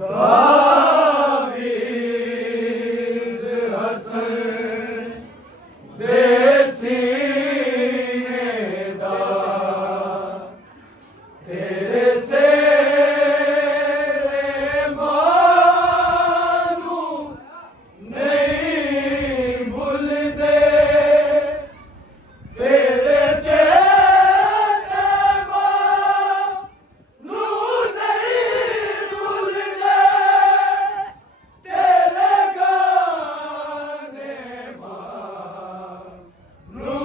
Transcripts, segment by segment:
तावीज़ हसन दे सीने दा तेरे सेरे मानू नहीं भुलदे तेरे चेहरे मानू नहीं भुलदे तेरे गाने मानू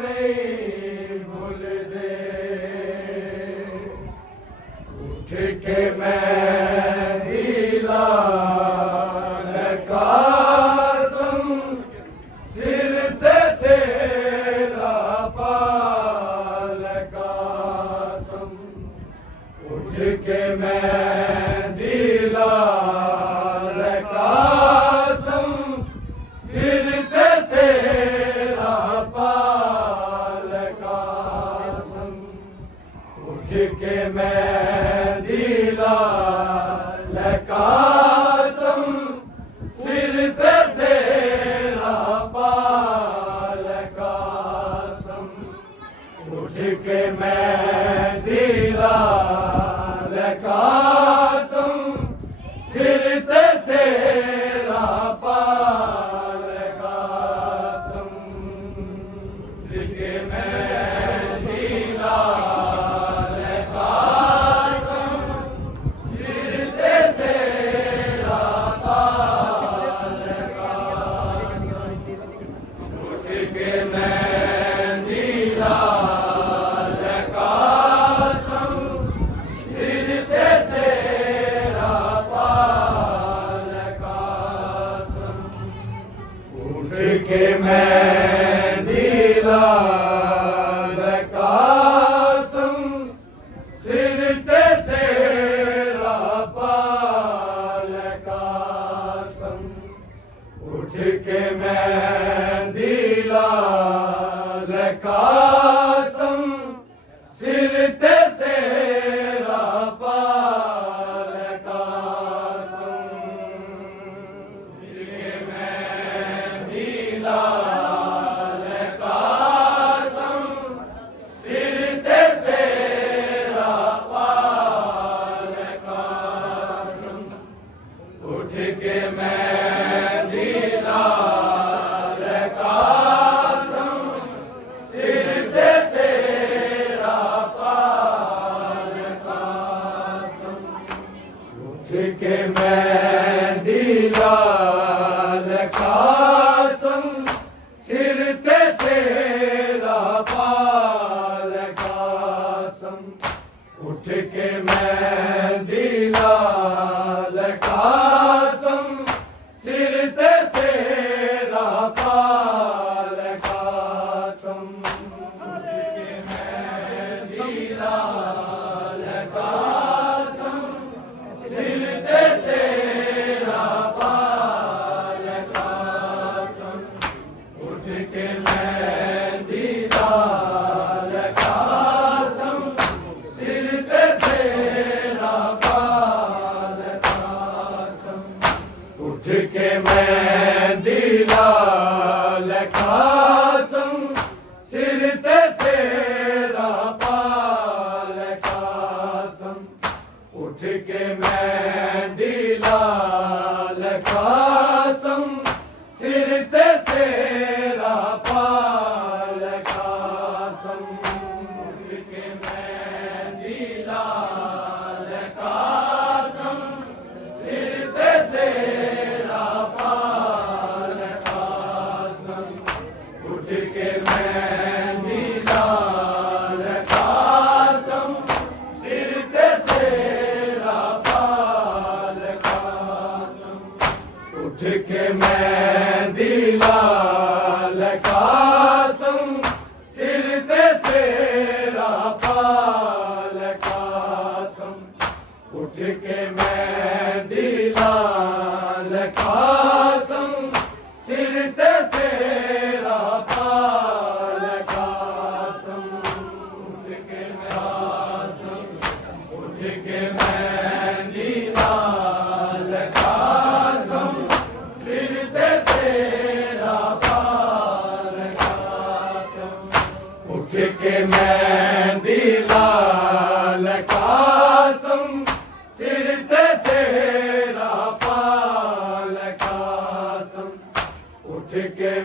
नहीं भुलदे उठ के मैं दिला कसम सिर ते सेरा पाल कसम उठ के मैं दिला कसम सिर ते सेरा पाल कसम उठ के मैं दिला कसम सिर ते सेरा पाल कसम उठ के मैं दिला कसम सिर ते सेरा पाल कसम उठ के मैं दिला उठ के मैं दिला कसम सिर ते सेरा पाल कसम उठ के मैं दिला कसम सिर ते सेरा पाल कसम उठ के मैं दिला कसम सिर ते सेरा पाल कसम उठ के मैं दिला कसम सिर ते सेरा पाल कसम उठ के मैं दिला कसम सिर ते सेरा पाल कसम उठ के मैं दिला कसम सिर ते सेरा पाल कसम उठ के मैं दिला कसम सिर ते सेरा पाल कसम उठ के मैं दिला कसम सिर ते सेरा पाल कसम उठ के मैं दिला कसम सिर ते सेरा पाल कसम उठ के मैं दिला कसम सिर ते सेरा पाल कसम उठ के मैं दिला कसम सिर ते सेरा पाल कसम उठ के मैं दिला कसम सिर ते सेरा पाल कसम उठ के मैं दिला कसम सिर ते सेरा पाल कसम उठ के मैं दिला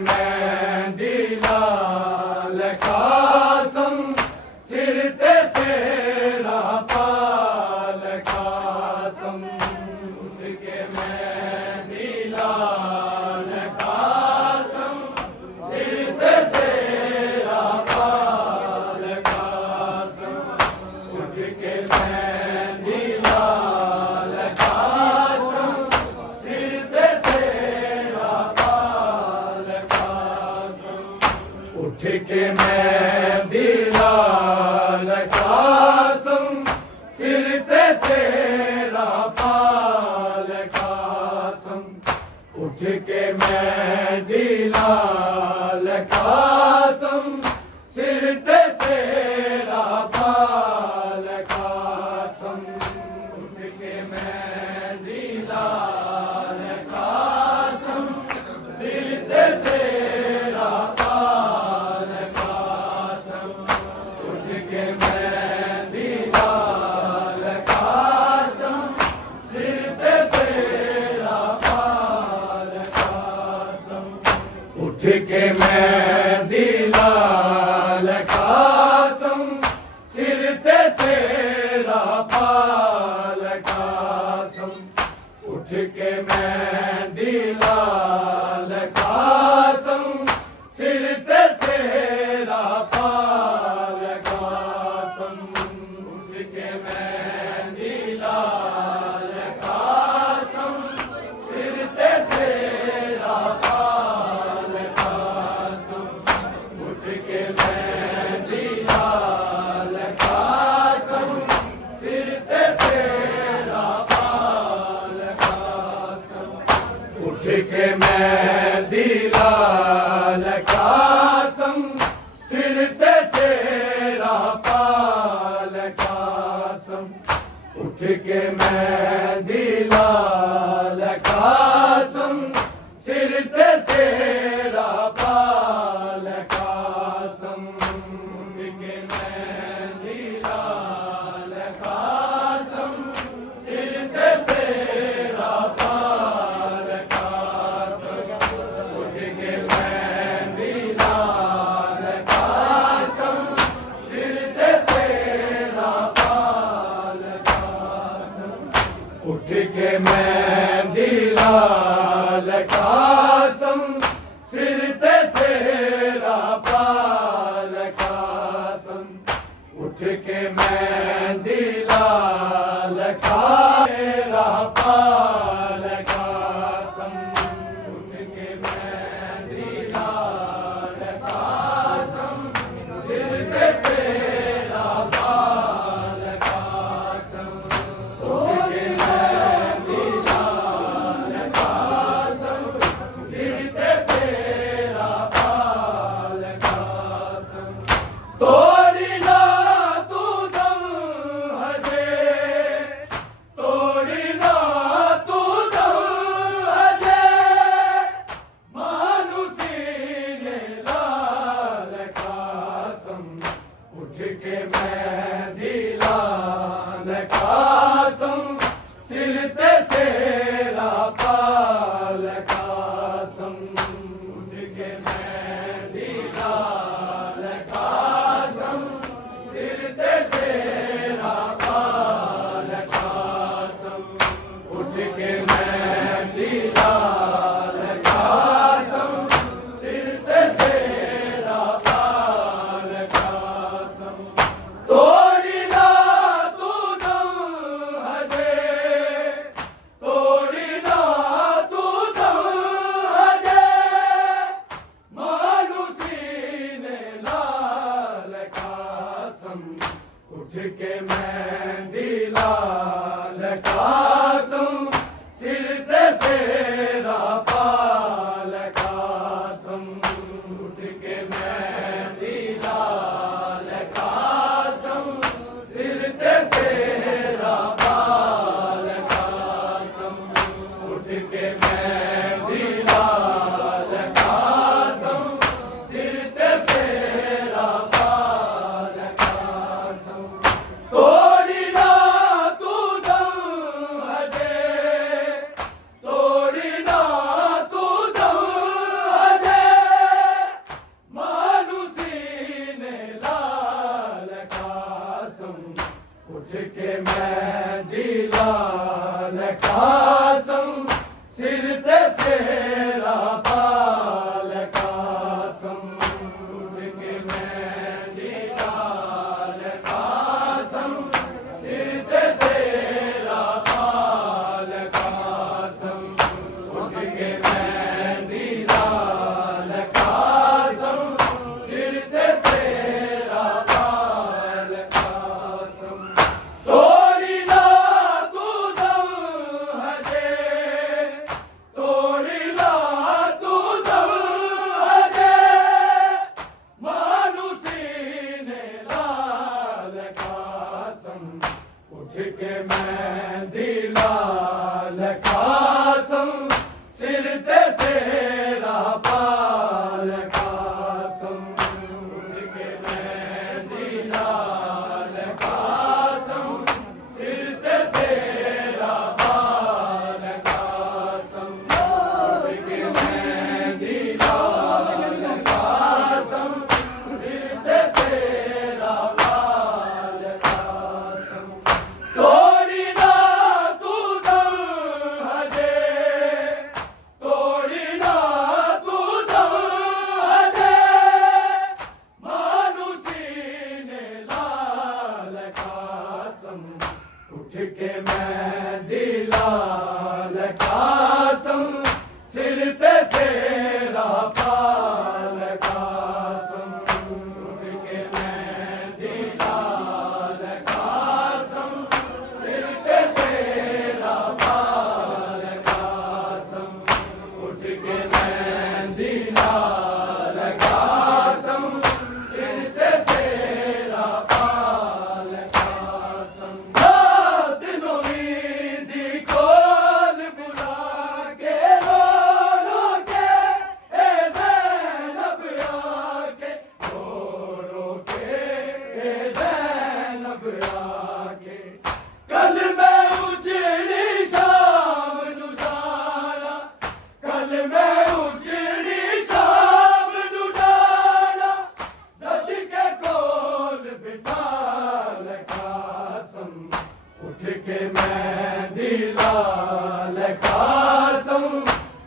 मेहंदी लाल कासम सिर ते सेरा पाल कासम उठ के मेहंदी लाल कासम सिर ते सेरा पाल कासम उठ के मेहंदी लाल कासम सिर ते सेरा पाल कासम उठ के मेहंदी लाल कासम सिर ते सेरा पाल कासम उठ के मेहंदी लाल कासम सिर ते सेरा पाल कासम उठ के मेहंदी लाल कासम सिर ते सेरा पाल कासम उठ के मेहंदी लाल कासम सिर ते सेरा पाल कासम उठ के मेहंदी लाल कासम सिर ते सेरा पाल कासम उठ के मेहंदी लाल कासम सिर ते सेरा पाल कासम उठ के मेहंदी लाल कासम सिर ते सेरा पाल कासम उठ के मेहंदी लाल कासम सिर ते सेरा पाल कासम उठ के मेहंदी लाल कासम सिर ते सेरा पाल कासम उठ के मेहंदी लाल कासम सिर ते सेरा पाल कासम उठ के मेहंदी लाल कासम सिर ते सेरा पाल कासम उठ के मेहंदी लाल कासम सिर ते सेरा पाल कासम उठ के मेहंदी लाल कासम सिर ते सेरा पाल कासम उठ के मेहंदी लाल कासम पाल कासम उठ के मेहंदी लाल कासम सिर ते सेरा पाल कासम उठ के मेहंदी लाल कासम सिर ते सेरा पाल कासम तोड़ी ना तू दम हजे तोड़ी ना तू दम हजे मानुसी ने लाल कासम उठ के मेहंदी लाल कासम सिर ते सेरा पाल कासम उठ के मेहंदी लाल कासम सिर ते सेरा पाल कासम उठ के मेहंदी लाल कासम सिर ते सेरा पाल कासम तोड़ी ना तू दम हजे तोड़ी ना तू दम हजे मानुसी ने लाल कासम उठ के मेहंदी लाल कासम कासम सिर ते सेरा पाल कासम उठ के मेहंदी लाल कासम सिर ते सेरा पाल कासम उठ के मेहंदी लाल कासम सिर ते सेरा पाल कासम तोड़ी ला तू दम हजे तोड़ी ला तू दम हजे मानुसी ने लाल कासम उठ के मेहंदी लाल कासम सिर ते सेरा पाल कासम उठ के मेहंदी लाल कासम सिर ते सेरा पाल कासम उठ के मेहंदी लाल कासम सिर ते सेरा पाल कासम तोड़ी ना तू दम हजे तोड़ी ना तू दम हजे मानुसी ने लाल कासम उठ के मेहंदी लाल कासम सिर ते सेरा पाल कासम उठ के मेहंदी लाल कासम सिर ते सेरा पाल कासम उठ के मेहंदी लाल कासम सिर ते सेरा पाल कासम रात नौमीदी खोल बुला के रो रो के ए ज़ैनब आके रो रो के ए ज़ैनब आके कल मैं उजड़ी शाम नू जाना कल मैं उजड़ी शाम नू जाना रज के कोल बिठाल कासम उठ के मेहंदी लाल कासम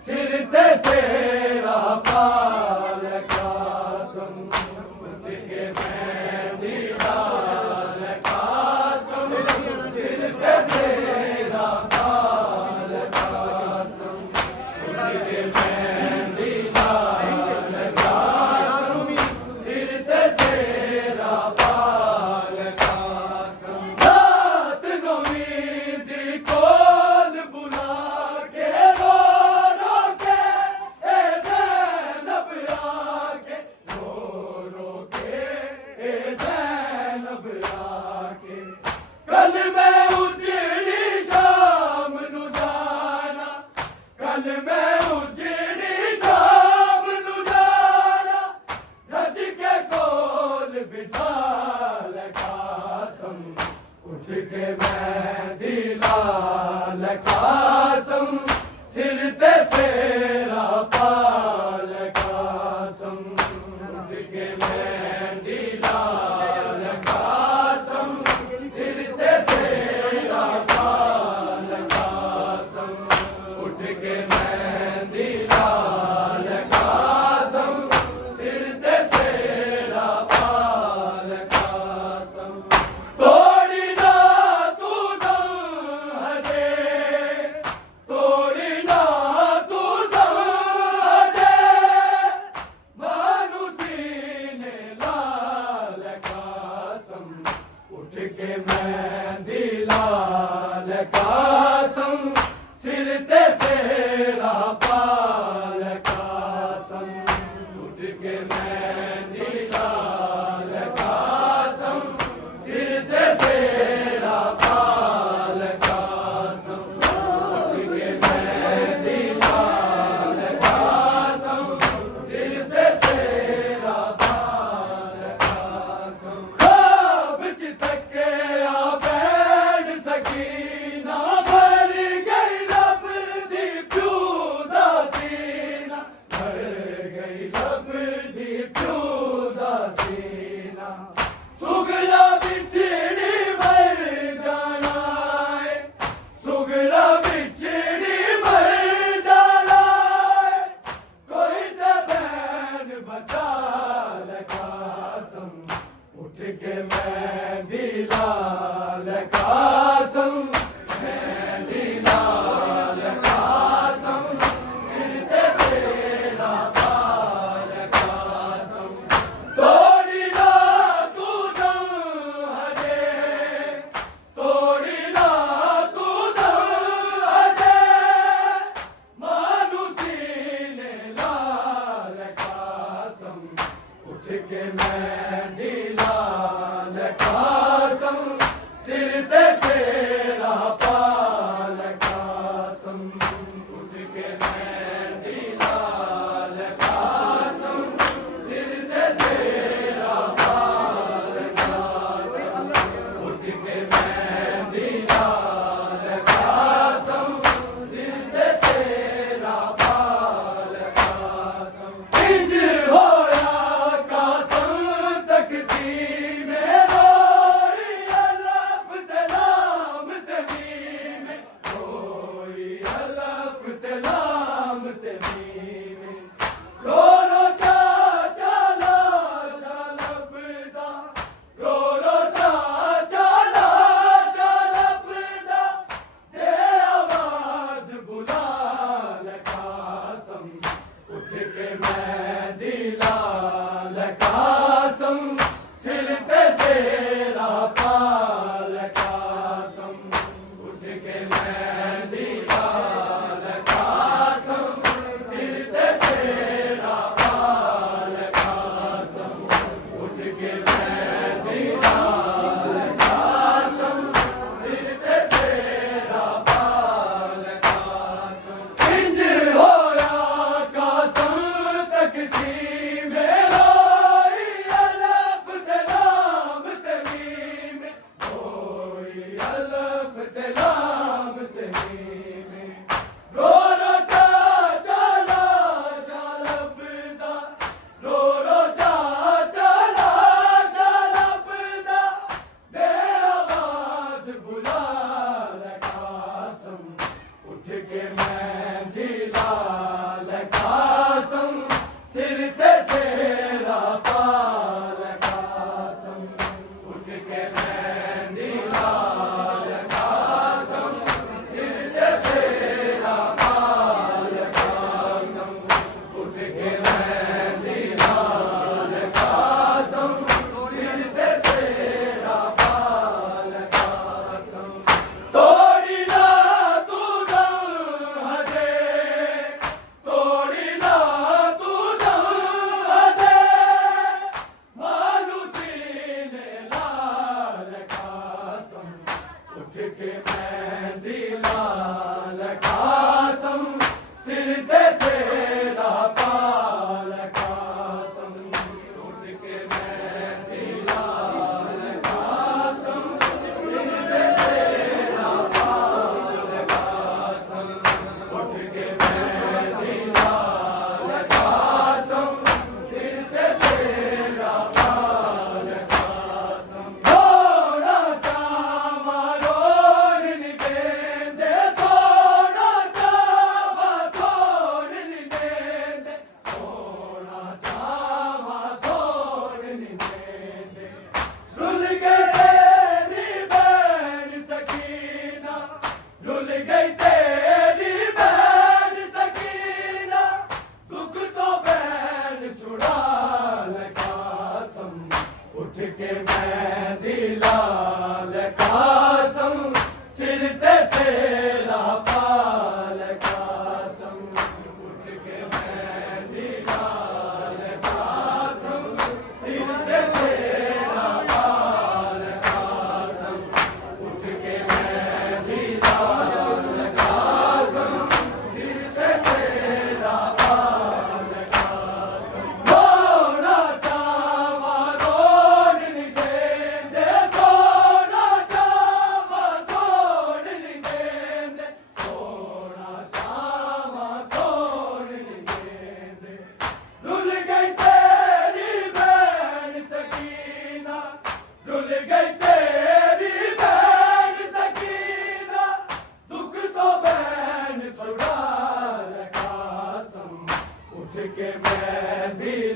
सिर ते सेरा पाल कासम उठ के मेहंदी लाल कासम सिर ते सेरा पाल कासम उठ के मेहंदी लाल कासम सिर ते सेरा पाल कासम रात नौमीदी कोल बुला के रो रो के ए ज़ैनब आके रो रो के ए ज़ैनब आके कल मैं उजड़ी शाम नू जाना कल मैं उजड़ी शाम नू जाना रज के कोल बिठाल कासम उठ के मेहंदी लाल कासम सिर ते सेरा पाल कासम उठ के मेहंदी लाल कासम सिर ते सेरा पाल कासम उठ के मेहंदी लाल कासम सिर ते सेरा पाल कासम तोड़ी ना तू दम हजे तोड़ी ना तू दम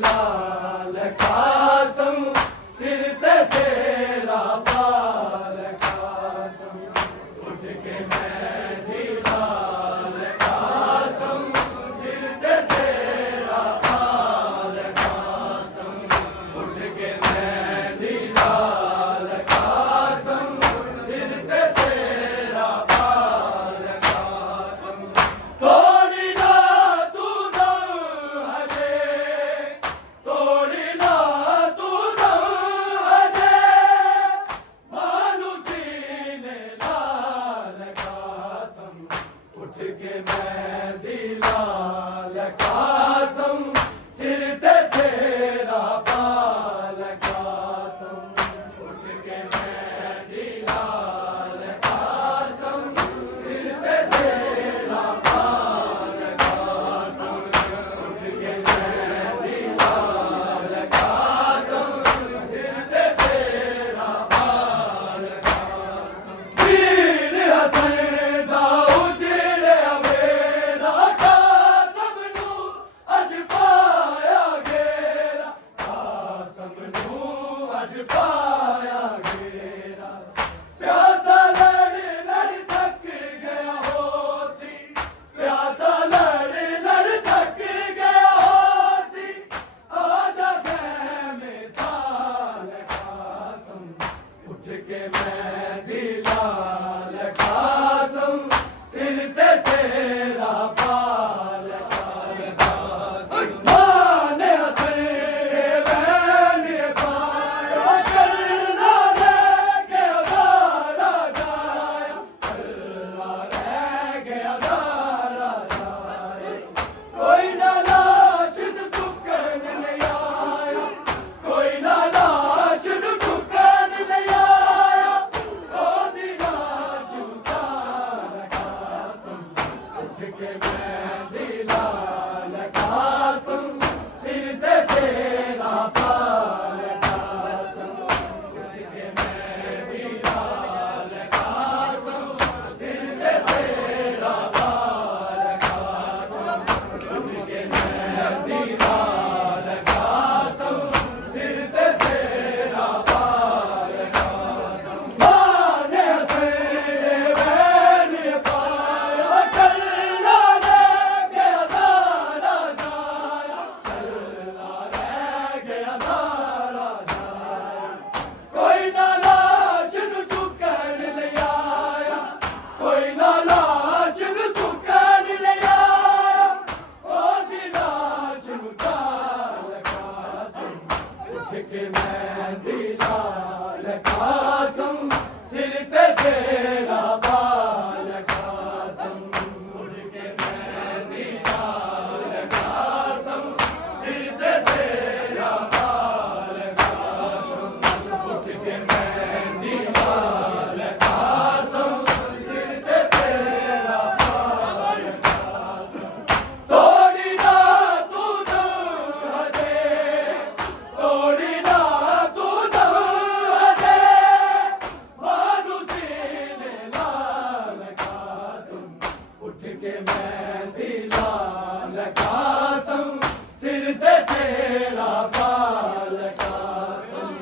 लाल कासम सिर ते सेरा पाल कासम उठ के मेहंदी लाल कासम सिर ते सेरा पाल कासम उठ के मेहंदी लाल कासम सिर ते सेरा पाल कासम तोड़ी ना तू दम हजे तोड़ी ना तू दम हजे मानुसी ने लाल कासम उठ के मेहंदी लाल कासम सिर ते सेरा पाल कासम उठ के मेहंदी लाल कासम सिर ते सेरा पाल कासम उठ के मेहंदी लाल कासम सिर ते सेरा पाल कासम वीर हसन दा उजड़िया मेरा कासम नू अज पाया घेरा कासम नू अज पाया घेरा प्यासा लड़ लड़ थक गया हो सी प्यासा लड़ थक गया हो सी आजा में साल कासम उठ के मेहंदी लाल कासम सिर ते सेरा पाल कासम माने हसन मैंने पाया करना रह गया दारा जाया करना रह गया दारा जाया कोई ना लाश चुकन नहीं आया कोई ना लाश चुकन नहीं आया ओ दिला शुतार कासम उठ के मेहंदी लाल कासम सिर ते सेरा पाल कासम उठ के मेहंदी लाल कासम सिर ते सेरा पाल कासम उठ के मेहंदी लाल कासम सिर ते सेरा पाल कासम माने हसन मैंने पाया करना रह गया दारा जाया करना रह गया दारा जाया कोई ना लाश चुकन ले आया कोई ना लाश चुकन ले आया ओ दिला शुतार कासम उठ के मेहंदी लाल कासम सिर ते सेरा पाल कासम उठ के मेहंदी लाल कासम सिर ते सेरा पाल कासम उठ के मेहंदी लाल कासम सिर ते सेरा पाल कासम तोड़ी ना तू दम हजे तोड़ी ना तू दम हजे मानुसी ने लाल कासम उठ के मेहंदी लाल कासम सिर ते सेरा पाल कासम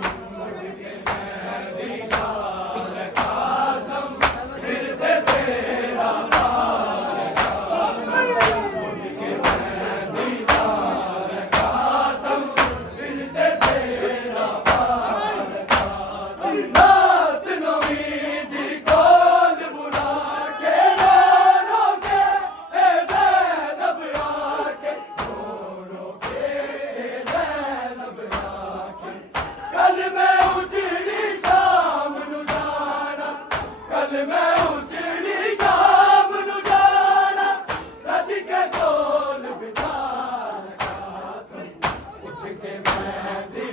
उठ के मेहंदी लाल कासम सिर ते सेरा पाल कासम उठ के मेहंदी लाल कासम सिर ते सेरा पाल कासम रात नवी दी कोल बुला के रो के ए ज़ैनब आके रो के ए ज़ैनब आके कल मैं उजड़ी शाम नु जाना कल मैं उजड़ी शाम नु जाना रज के कोल बिठाल कासम उठ के मेहंदी